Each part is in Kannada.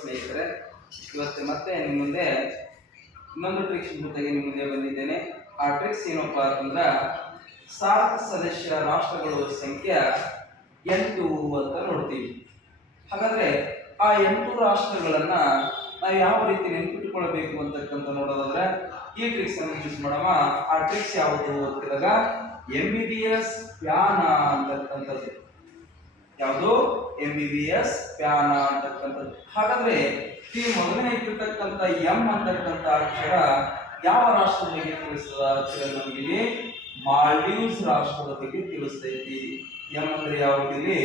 ಸ್ನೇಹಿತರೆ, ಇವತ್ತು ಮತ್ತೆ ನಿಮ್ಮ ಮುಂದೆ ಇನ್ನೊಂದು ಟ್ರಿಕ್ಸ್ ಜೊತೆಗೆ ನಿಮ್ಮ ಮುಂದೆ ಬಂದಿದ್ದೇನೆ. ಆ ಟ್ರಿಕ್ಸ್ ಏನಪ್ಪ ಅಂತಂದ್ರೆ ಸಾರ್ಕ್ ಸದಸ್ಯ ರಾಷ್ಟ್ರಗಳು ಸಂಖ್ಯೆ ಎಂಟು ಅಂತ ನೋಡ್ತೀವಿ. ಹಾಗಾದ್ರೆ ಆ ಎಂಟು ರಾಷ್ಟ್ರಗಳನ್ನ ನಾವು ಯಾವ ರೀತಿ ನೆನಪಿಟ್ಟುಕೊಳ್ಬೇಕು ಅಂತಕ್ಕಂಥ ನೋಡೋದಾದ್ರೆ, ಈ ಟ್ರಿಕ್ಸ್ ಅನ್ನು ಯೂಸ್ ಮಾಡಮ್ಮ ಆ ಟ್ರಿಕ್ಸ್ ಯಾವುದು ಅಂತಿದಾಗ ಎಂ ಬಿ ಬಿ ಎಸ್ ಪ್ಯಾನ ಅಂತಕ್ಕಂಥದ್ದು. ಯಾವುದು? ಎಂ ಬಿ ಬಿ ಎಸ್ ಪ್ಯಾನ ಅಂತಕ್ಕಂಥದ್ದು. ಹಾಗಾದ್ರೆ ಈ ಮೊದಲನೇ ಇಟ್ಟಿರ್ತಕ್ಕಂಥ ಎಂ ಅಂತಕ್ಕಂಥ ಅಕ್ಷರ ಯಾವ ರಾಷ್ಟ್ರದ ಬಗ್ಗೆ ತಿಳಿಸ್ತದ? ಅಕ್ಷರ ಮಾಲ್ಡೀವ್ಸ್ ರಾಷ್ಟ್ರದ ಬಗ್ಗೆ ತಿಳಿಸ್ತೈತಿ. ಎಂ ಅಂದ್ರೆ ಯಾವುದಿಲ್ಲಿ?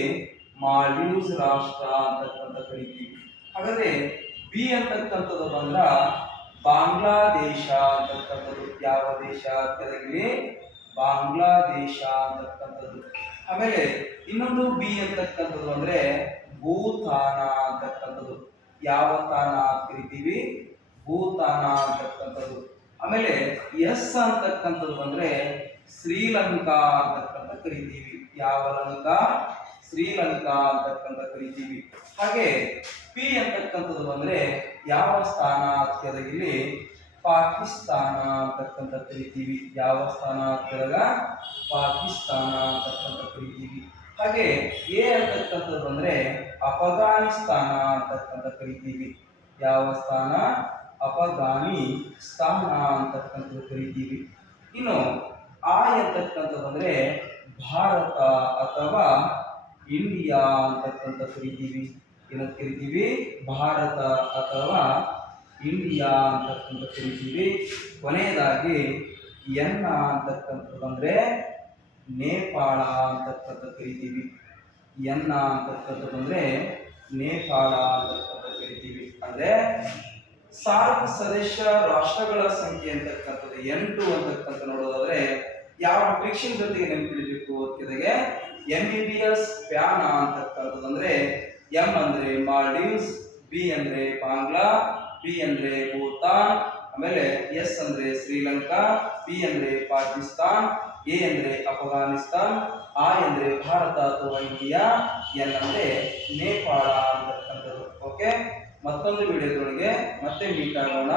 ಮಾಲ್ಡೀವ್ಸ್ ರಾಷ್ಟ್ರ ಅಂತಕ್ಕಂಥ ಕರಿತೀವಿ. ಹಾಗಾದ್ರೆ ಬಿ ಅಂತಕ್ಕಂಥದ್ದು ಬಂದ್ರ ಬಾಂಗ್ಲಾದೇಶ ಅಂತಕ್ಕಂಥದ್ದು. ಯಾವ ದೇಶ? ಅಂತ ಬಾಂಗ್ಲಾದೇಶ ಅಂತಕ್ಕಂಥದ್ದು. ಆಮೇಲೆ ಇನ್ನೊಂದು ಬಿ ಅಂತಕ್ಕಂಥದ್ದು ಅಂದ್ರೆ ಭೂತಾನ ಅಂತಕ್ಕಂಥದ್ದು ಯಾವ ತಾನ ಅಂತ ಕರಿತೀವಿ? ಭೂತಾನ ಅಂತಕ್ಕಂಥದ್ದು ಆಮೇಲೆ ಎಸ್ ಅಂತಕ್ಕಂಥದ್ದು ಅಂದ್ರೆ ಶ್ರೀಲಂಕಾ ಅಂತಕ್ಕಂಥ ಕರಿತೀವಿ. ಯಾವ ಲಂಕಾ? ಶ್ರೀಲಂಕಾ ಅಂತಕ್ಕಂಥ ಕರಿತೀವಿ. ಹಾಗೆ ಪಿ ಅಂತಕ್ಕಂಥದ್ದು ಅಂದ್ರೆ ಯಾವ ಸ್ಥಾನ ಇಲ್ಲಿ ಪಾಕಿಸ್ತಾನ ಅಂತಕ್ಕಂಥ ಕರಿತೀವಿ ಯಾವ ಸ್ಥಾನ ಅಂತ ಪಾಕಿಸ್ತಾನ ಅಂತಕ್ಕಂಥ ಕರಿತೀವಿ ಹಾಗೆ ಎ ಅಂತಕ್ಕಂಥದ್ದು ಅಂದರೆ ಅಫಘಾನಿಸ್ತಾನ ಅಂತಕ್ಕಂಥ ಕರಿತೀವಿ ಯಾವ ಸ್ಥಾನ? ಅಫಘಾನಿ ಸ್ಥಾನ ಅಂತಕ್ಕಂಥದ್ದು ಕರಿತೀವಿ ಇನ್ನು ಆ ಅಂತಕ್ಕಂಥದ್ದು ಅಂದರೆ ಭಾರತ ಅಥವಾ ಇಂಡಿಯಾ ಅಂತಕ್ಕಂಥ ಕರಿತೀವಿ ಏನಂತ ಕರಿತೀವಿ? ಭಾರತ ಅಥವಾ ಇಂಡಿಯಾ ಅಂತಕ್ಕಂಥ ಕರಿತೀವಿ ಕೊನೆಯದಾಗಿ, ಎನ್ನ ಅಂತಕ್ಕಂಥದ್ದು ಅಂದರೆ ನೇಪಾಳ ಅಂತಕ್ಕಂಥ ಕರಿತೀವಿ. ಎನ್ನ ಅಂತಕ್ಕಂಥದ್ದು ಅಂದರೆ ನೇಪಾಳ ಅಂತಕ್ಕಂಥ ಕರಿತೀವಿ. ಅಂದರೆ ಸಾರ್ಕ್ ಸದಸ್ಯ ರಾಷ್ಟ್ರಗಳ ಸಂಖ್ಯೆ ಅಂತಕ್ಕಂಥದ್ದು, ಎಂಟು ಅಂತಕ್ಕಂಥ ನೋಡೋದಾದ್ರೆ ಯಾವ ಟ್ರಿಕ್ಷನ್ ಜೊತೆಗೆ ನೆನಪಿಡಬೇಕು ಅದಕ್ಕೆ ಎಂ ಬಿ ಬಿ ಎಸ್ ಪ್ಯಾನ ಅಂತಕ್ಕಂಥದ್ದು ಅಂದ್ರೆ ಎಂ ಅಂದರೆ ಮಾಲ್ಡೀವ್ಸ್ ಬಿ ಅಂದ್ರೆ ಬಾಂಗ್ಲಾ ಬಿ ಅಂದ್ರೆ ಭೂತಾನ್, ಆಮೇಲೆ ಎಸ್ ಅಂದ್ರೆ ಶ್ರೀಲಂಕಾ ಬಿ ಅಂದ್ರೆ ಪಾಕಿಸ್ತಾನ್ ಎ ಅಂದ್ರೆ ಅಫ್ಘಾನಿಸ್ತಾನ್ ಆ ಅಂದ್ರೆ ಭಾರತ ಅಥವಾ ಇಂಡಿಯಾ ಎನ್ ಅಂದ್ರೆ ನೇಪಾಳ ಅಂತಕ್ಕಂಥದ್ದು. ಓಕೆ ಮತ್ತೊಂದು ವಿಡಿಯೋದೊಳಗೆ ಮತ್ತೆ ಮೀಟ್ ಆಗೋಣ.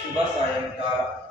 ಶುಭ ಸಾಯಂಕಾಲ.